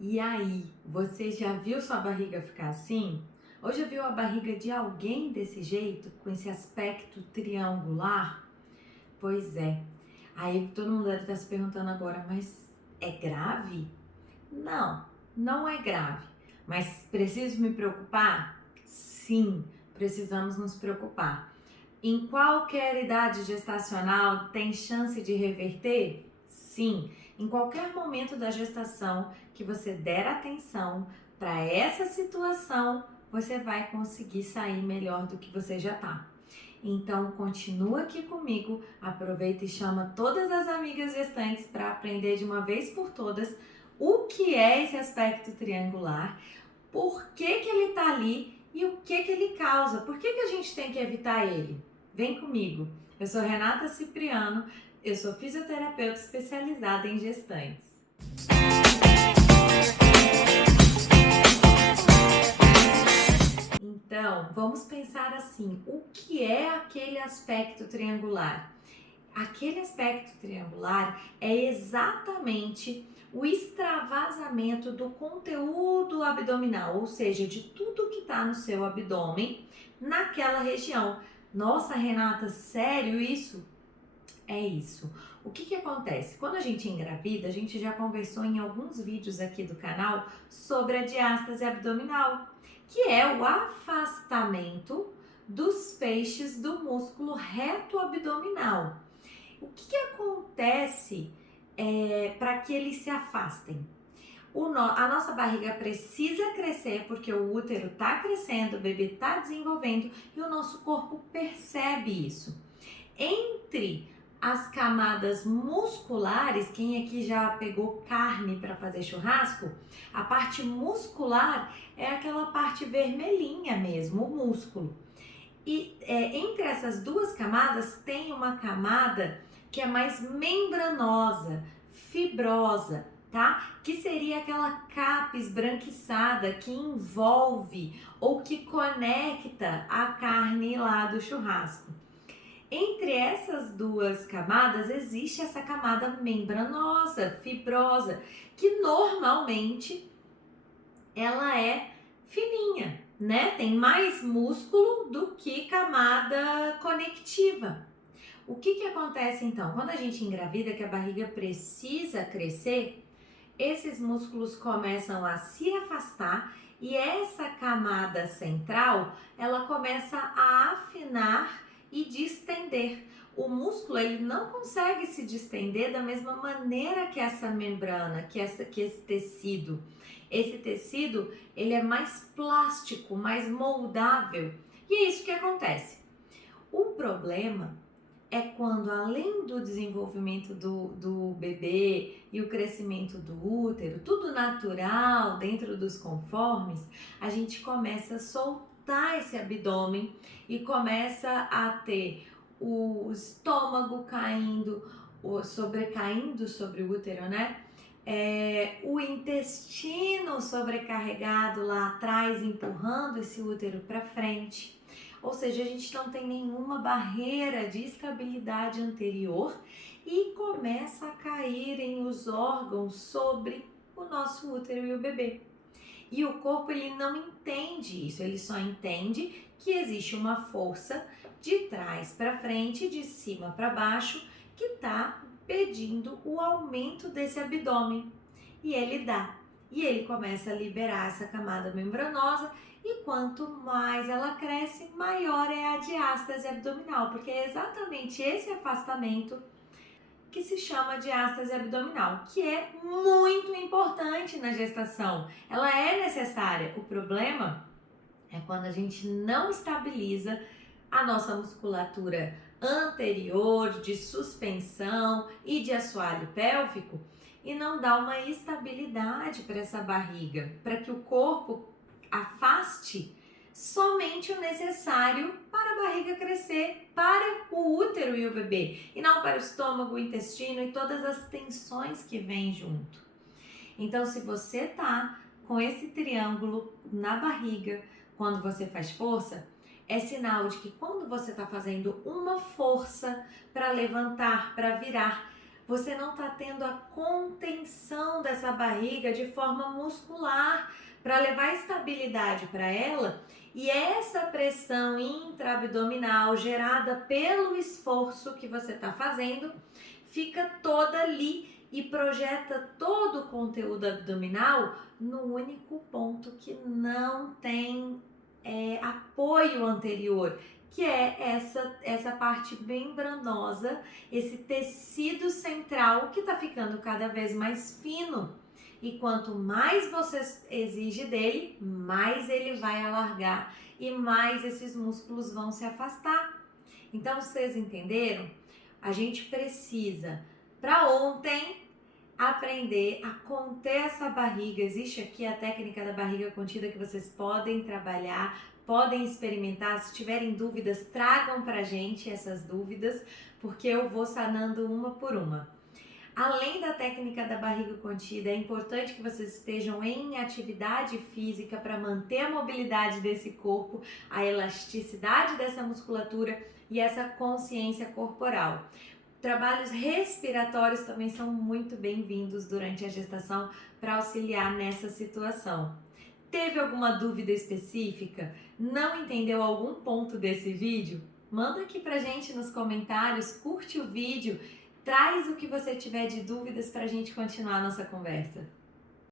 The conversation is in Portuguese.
E aí, você já viu sua barriga ficar assim? Ou já viu a barriga de alguém desse jeito, com esse aspecto triangular? Pois é. Aí todo mundo deve estar se perguntando agora, mas é grave? Não, não é grave. Mas preciso me preocupar? Sim, precisamos nos preocupar. Em qualquer idade gestacional tem chance de reverter? Sim, em qualquer momento da gestação que você der atenção para essa situação, você vai conseguir sair melhor do que você já está. Então, continua aqui comigo, aproveita e chama todas as amigas gestantes para aprender de uma vez por todas o que é esse aspecto triangular, por que ele está ali e o que ele causa, por que a gente tem que evitar ele. Vem comigo, eu sou Renata Cipriano, eu sou fisioterapeuta especializada em gestantes. Então, vamos pensar assim, o que é aquele aspecto triangular? Aquele aspecto triangular é exatamente o extravasamento do conteúdo abdominal, ou seja, de tudo que está no seu abdômen naquela região. Nossa, Renata, sério isso? É isso. O que acontece? Quando a gente engravida, a gente já conversou em alguns vídeos aqui do canal sobre a diástase abdominal, que é o afastamento dos feixes do músculo reto abdominal. O que acontece para que eles se afastem? A nossa barriga precisa crescer porque o útero está crescendo, o bebê está desenvolvendo e o nosso corpo percebe isso. Entre as camadas musculares, quem aqui já pegou carne para fazer churrasco? A parte muscular é aquela parte vermelhinha mesmo, o músculo. E entre essas duas camadas tem uma camada que é mais membranosa, fibrosa, tá? Que seria aquela capa esbranquiçada que envolve ou que conecta a carne lá do churrasco. Entre essas duas camadas existe essa camada membranosa, fibrosa, que normalmente ela é fininha, né? Tem mais músculo do que camada conectiva. O que acontece então? Quando a gente engravida, que a barriga precisa crescer, esses músculos começam a se afastar e essa camada central, ela começa a afinar e distender. O músculo ele não consegue se distender da mesma maneira que essa membrana, que esse tecido. Esse tecido ele é mais plástico, mais moldável. E é isso que acontece. O problema é quando, além do desenvolvimento do bebê e o crescimento do útero, tudo natural, dentro dos conformes, a gente começa a soltar esse abdômen e começa a ter o estômago caindo, sobrecaindo sobre o útero, né? O intestino sobrecarregado lá atrás, empurrando esse útero para frente. Ou seja, a gente não tem nenhuma barreira de estabilidade anterior e começa a caírem os órgãos sobre o nosso útero e o bebê. E o corpo ele não entende isso, ele só entende que existe uma força de trás para frente, de cima para baixo, que está pedindo o aumento desse abdômen. E ele dá. E ele começa a liberar essa camada membranosa e quanto mais ela cresce, maior é a diástase abdominal, porque é exatamente esse afastamento que se chama diástase abdominal, que é muito importante na gestação. Ela é necessária. O problema é quando a gente não estabiliza a nossa musculatura anterior de suspensão e de assoalho pélvico e não dá uma estabilidade para essa barriga, para que o corpo afaste somente o necessário para a barriga crescer, para o útero e o bebê, e não para o estômago, o intestino e todas as tensões que vêm junto. Então, se você tá com esse triângulo na barriga, quando você faz força, é sinal de que quando você está fazendo uma força para levantar, para virar, você não está tendo a contenção dessa barriga de forma muscular para levar estabilidade para ela. E essa pressão intraabdominal gerada pelo esforço que você está fazendo fica toda ali e projeta todo o conteúdo abdominal no único ponto que não tem apoio anterior, que é essa parte membranosa, esse tecido central que está ficando cada vez mais fino. E quanto mais você exige dele, mais ele vai alargar e mais esses músculos vão se afastar. Então, vocês entenderam? A gente precisa, para ontem, aprender a conter essa barriga. Existe aqui a técnica da barriga contida que vocês podem trabalhar, podem experimentar. Se tiverem dúvidas, tragam pra gente essas dúvidas, porque eu vou sanando uma por uma. Além da técnica da barriga contida, é importante que vocês estejam em atividade física para manter a mobilidade desse corpo, a elasticidade dessa musculatura e essa consciência corporal. Trabalhos respiratórios também são muito bem-vindos durante a gestação para auxiliar nessa situação. Teve alguma dúvida específica? Não entendeu algum ponto desse vídeo? Manda aqui pra gente nos comentários, curte o vídeo, traz o que você tiver de dúvidas para a gente continuar a nossa conversa.